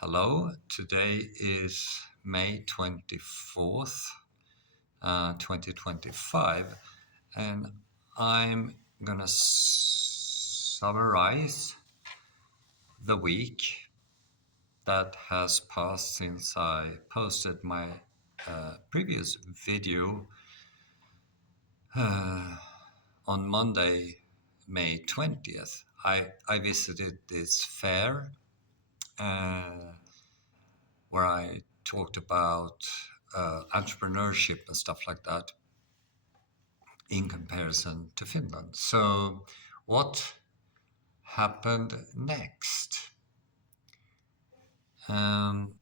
Hello, today is May 24th, 2025, and I'm gonna summarize the week that has passed since I posted my previous video on Monday, May 20th. I visited this fair uh, where I talked about entrepreneurship and stuff like that in comparison to Finland. So, what happened next? Um,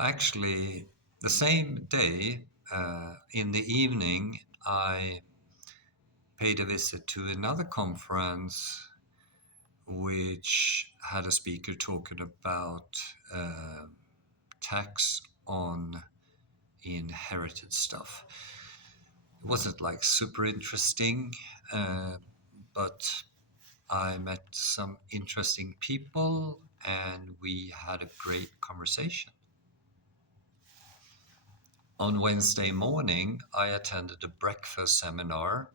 actually, the same day in the evening, I paid a visit to another conference which had a speaker talking about uh, tax on inherited stuff. It wasn't like super interesting, uh, but I met some interesting people and we had a great conversation. On Wednesday morning, I attended a breakfast seminar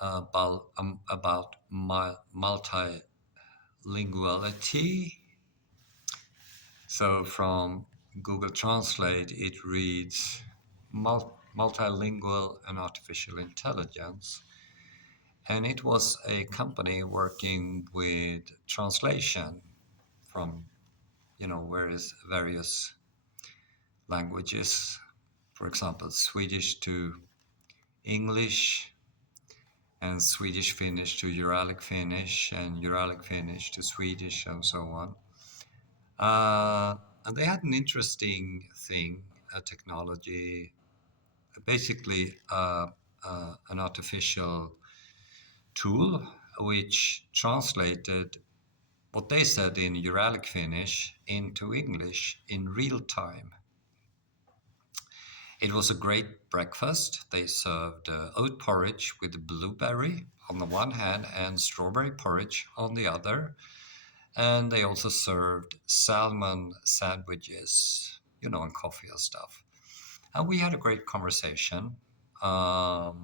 about multilinguality. So from Google Translate, it reads multilingual and artificial intelligence. And it was a company working with translation from, various languages, for example, Swedish to English, and Swedish Finnish to Uralic Finnish, and Uralic Finnish to Swedish, and so on. And they had an interesting thing, a technology, basically an artificial tool which translated what they said in Uralic Finnish into English in real time. It was a great breakfast. They served oat porridge with blueberry on the one hand and strawberry porridge on the other. And they also served salmon sandwiches, and coffee and stuff. And we had a great conversation about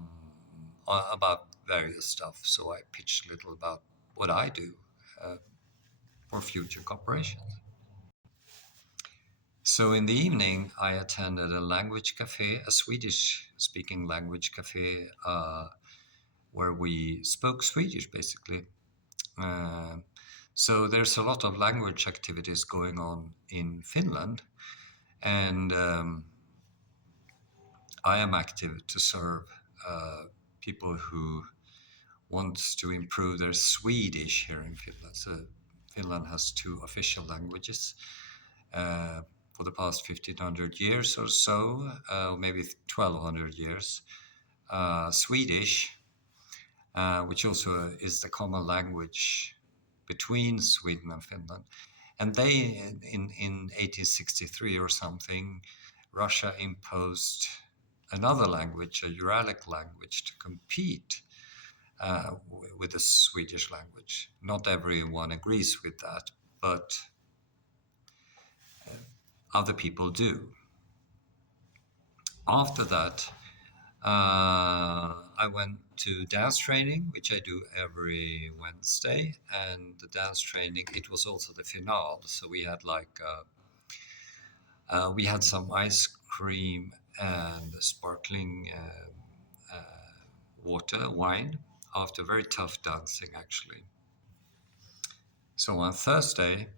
various stuff. So I pitched a little about what I do uh, for future corporations. So in the evening, I attended a language cafe, a Swedish speaking language cafe, where we spoke Swedish basically. Uh, so there's a lot of language activities going on in Finland, and I am active to serve people who wants to improve their Swedish here in Finland. So Finland has two official languages. For the past 1500 years or so, maybe 1200 years. Swedish, which also is the common language between Sweden and Finland. And they, in 1863 or something, Russia imposed another language, a Uralic language, to compete with the Swedish language. Not everyone agrees with that, but other people do. After that, I went to dance training, which I do every Wednesday. And the dance training, it was also the finale. So we had we had some ice cream and sparkling water, wine, after very tough dancing, actually. So on Thursday,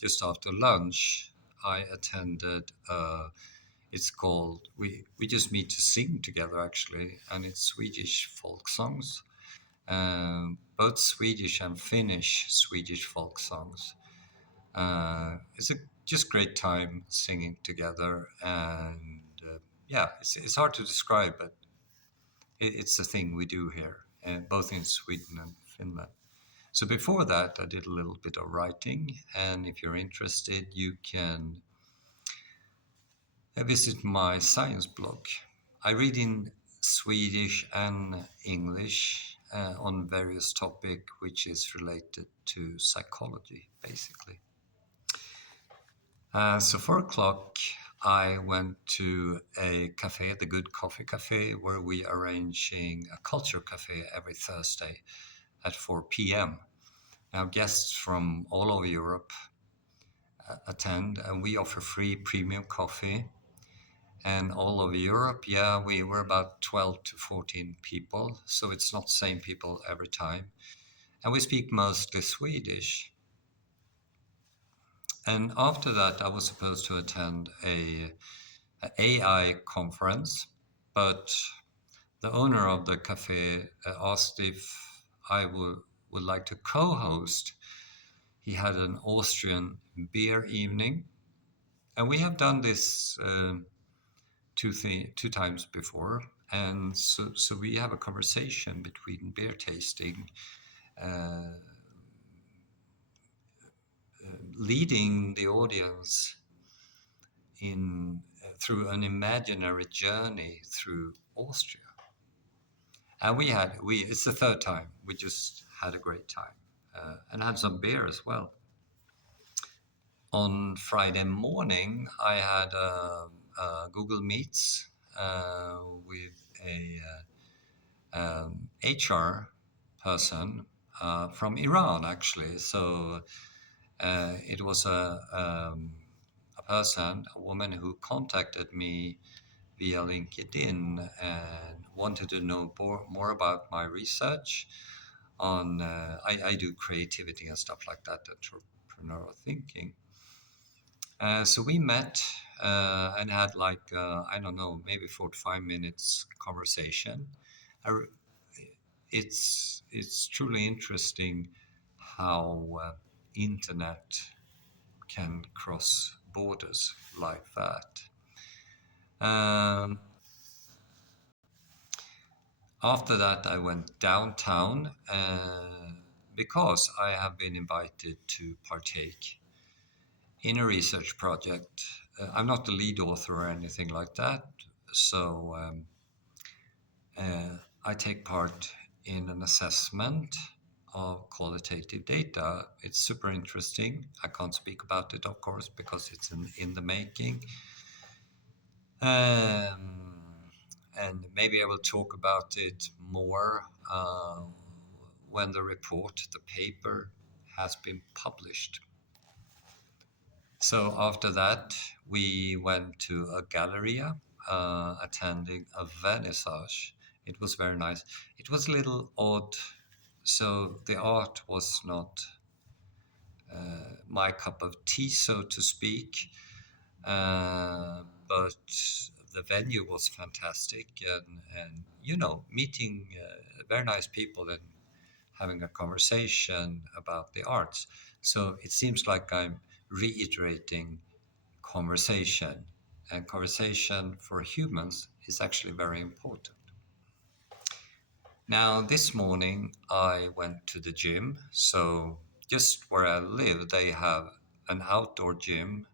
just after lunch, I attended. It's called we just meet to sing together actually, and it's Swedish folk songs, both Swedish and Finnish Swedish folk songs. It's a just great time singing together, and yeah, it's hard to describe, but it's the thing we do here, both in Sweden and Finland. So before that, I did a little bit of writing, and if you're interested, you can visit my science blog. I read in Swedish and English on various topic which is related to psychology, basically. So 4 o'clock, I went to a cafe, the Good Coffee Cafe, where we arranging a culture cafe every Thursday at 4 p.m. Now guests from all over Europe attend, and we offer free premium coffee. And all over Europe, yeah, we were about 12 to 14 people, so it's not the same people every time. And we speak mostly Swedish. And after that, I was supposed to attend a AI conference, but the owner of the cafe asked if would like to co-host. He had an Austrian beer evening, and we have done this two times before, and so we have a conversation between beer tasting, uh, leading the audience in through an imaginary journey through Austria. And we it's the third time. We just had a great time and had some beer as well. On Friday morning, I had Google Meets with a HR person from Iran, actually. So it was a person, a woman who contacted me via LinkedIn and wanted to know more about my research on. I do creativity and stuff like that, entrepreneurial thinking. So we met and had like I don't know, maybe 45 minutes conversation. I, it's truly interesting how internet can cross borders like that. Um, After that, I went downtown because I have been invited to partake in a research project. I'm not the lead author or anything like that, so I take part in an assessment of qualitative data. It's super interesting. I can't speak about it, of course, because it's in the making. Um, and maybe I will talk about it more when the report, the paper, has been published. So after that, we went to a galleria, attending a vernissage. It was very nice. It was a little odd. So the art was not my cup of tea, so to speak. But the venue was fantastic, and meeting very nice people and having a conversation about the arts. So it seems like I'm reiterating conversation, and conversation for humans is actually very important. Now, this morning I went to the gym. So, just where I live, they have an outdoor gym,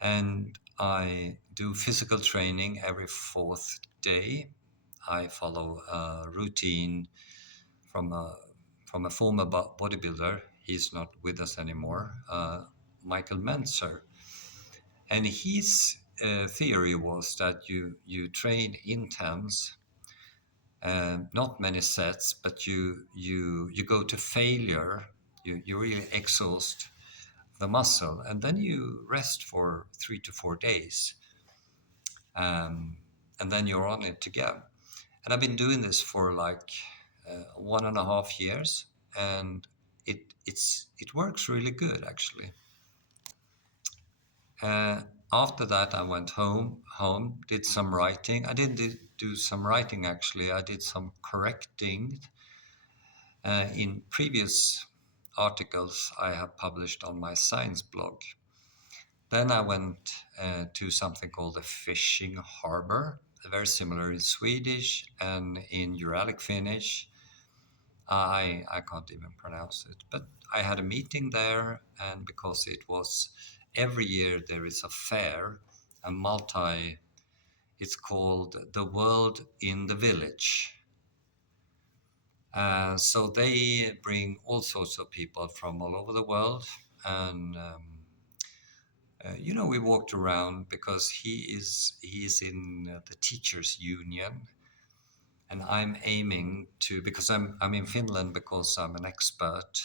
and I do physical training every fourth day. I follow a routine from a former bodybuilder. He's not with us anymore, Michael Menzer, and his theory was that you train intense, not many sets, but you go to failure. You really exhaust the muscle, and then you rest for 3 to 4 days, and then you're on it again. And I've been doing this for like 1.5 years, and it works really good actually. Uh, After that, I went home, did some writing. I didn't do some writing actually. I did some correcting in previous articles I have published on my science blog. Then I went to something called the Fishing Harbor, very similar in Swedish and in Uralic Finnish. I can't even pronounce it, but I had a meeting there, and because it was every year there is a fair, a multi. It's called the World in the Village. So they bring all sorts of people from all over the world, and We walked around because he is in the teachers union, and I'm aiming to, because I'm in Finland because I'm an expert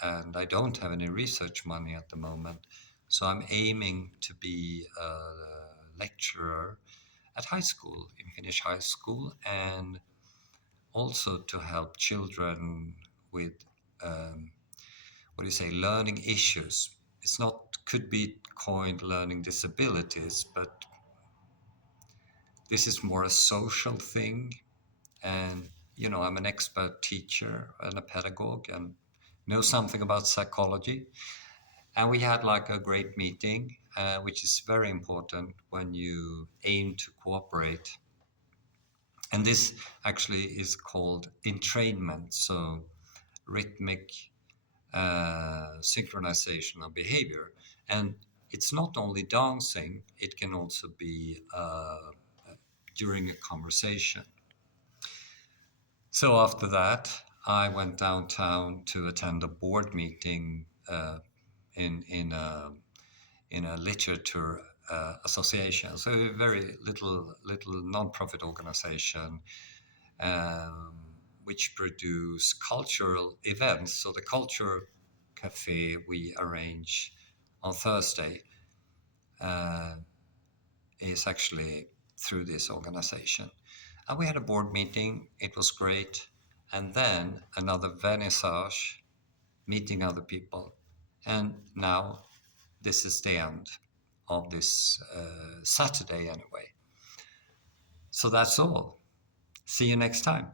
and I don't have any research money at the moment. So I'm aiming to be a lecturer at high school, in Finnish high school, and also to help children with um, what do you say, learning issues. It's not, could be coined learning disabilities, but this is more a social thing. And I'm an expert teacher and a pedagogue and know something about psychology. And we had like a great meeting, which is very important when you aim to cooperate. And this actually is called entrainment, so rhythmic synchronization of behavior. And it's not only dancing, it can also be during a conversation. So after that, I went downtown to attend a board meeting in a literature association, so a very little non-profit organization, um, which produce cultural events. So the culture cafe we arrange on Thursday uh, is actually through this organization. And we had a board meeting. It was great. And then another vernissage, meeting other people. And now this is the end of this Saturday, anyway. So that's all. See you next time.